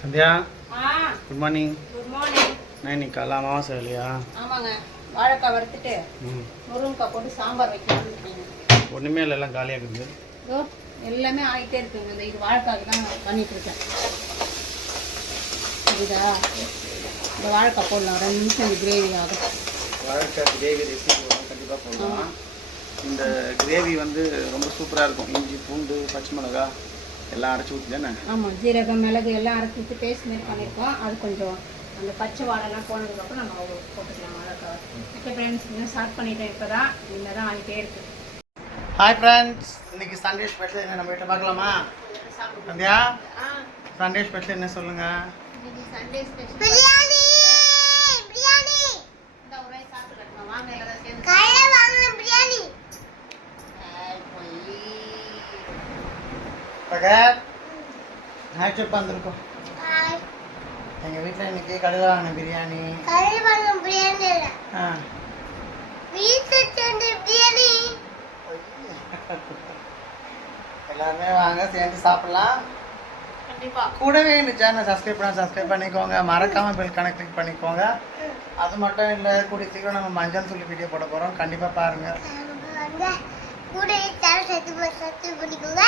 Sandhya good morning. Good morning. நான் இன்னைக்கு காலைல அமாவாசை இல்லையா? ஆமாங்க. வாழைக்காய் வறுத்துட்டு முருங்கைக்காய் போட்டு சாம்பார் வைக்கலாம்னு இருக்கீங்க. ஒன்றுமே இல்லை, எல்லாம் காலியாக இருக்குது. இதோ எல்லாமே ஆகிட்டே இருக்குங்க. இந்த இது வாழைக்காய்க்கு தான் பண்ணிட்டு இருக்கேன். இதுதா இந்த வாழைக்காய் போடலாம், 2 நிமிஷம் இந்த கிரேவி ஆகும். வாழைக்காய் கிரேவி ரெசிபி கண்டிப்பாக போடலாம். இந்த கிரேவி வந்து ரொம்ப சூப்பராக இருக்கும். இஞ்சி, பூண்டு, பச்சை மிளகா எல்லாம் அரைச்சி ஊற்றி தானே? ஆமாம், ஜீரகம், மிளகு எல்லாம் அரைச்சி ஊற்றி பேஸ்ட் மாரி பண்ணியிருக்கோம். அது கொஞ்சம் அந்த பச்சை வாடெல்லாம் போனதுக்கப்புறம் நம்ம போட்டுக்கலாம் வாழைக்காய். ஓகே ஃப்ரெண்ட்ஸ், இன்னும் ஸ்டார்ட் பண்ணிட்டேன். இப்போ தான் இனிமேல் தான் ஆகிட்டே இருக்குது. ஹாய் ஃப்ரெண்ட்ஸ், இன்னைக்கு சண்டே ஸ்பெஷல் என்ன நம்ம வீட்டில் பார்க்கலாமா? சந்தியா, சண்டே ஸ்பெஷல் என்ன சொல்லுங்க? Sunday special biryani. பிரியாணி இந்த ஒரே சாப்பிட்டு கட்டணும். வாங்க எல்லாரும் சேர்ந்து கையில வாங்கணும் பிரியாணி. பகர் ஹாய்ச்சப் வந்திருக்கோம். எங்கள் வீட்டில் இன்னைக்கு கடையில் வாங்கின பிரியாணி. கடையில் வாங்கின பிரியாணி இல்லை, வீட்டில் சேர்ந்து பிரியாணி. எல்லாருமே வாங்க, சேர்ந்து சாப்பிடலாம். கண்டிப்பாக கூடவே இந்த சேனல் சப்ஸ்கிரைப் பண்ணிக்கோங்க. மறக்காமல் பெல் கனெக்ட் பண்ணிக்கோங்க. அது மட்டும் இல்லை, கூடிய சீக்கிரம் நம்ம மஞ்சள் தூள் வீடியோ போட போகிறோம். கண்டிப்பாக பாருங்கள். கூட சேனல் சப்ஸ்கிரைப் பண்ணிக்கோங்க.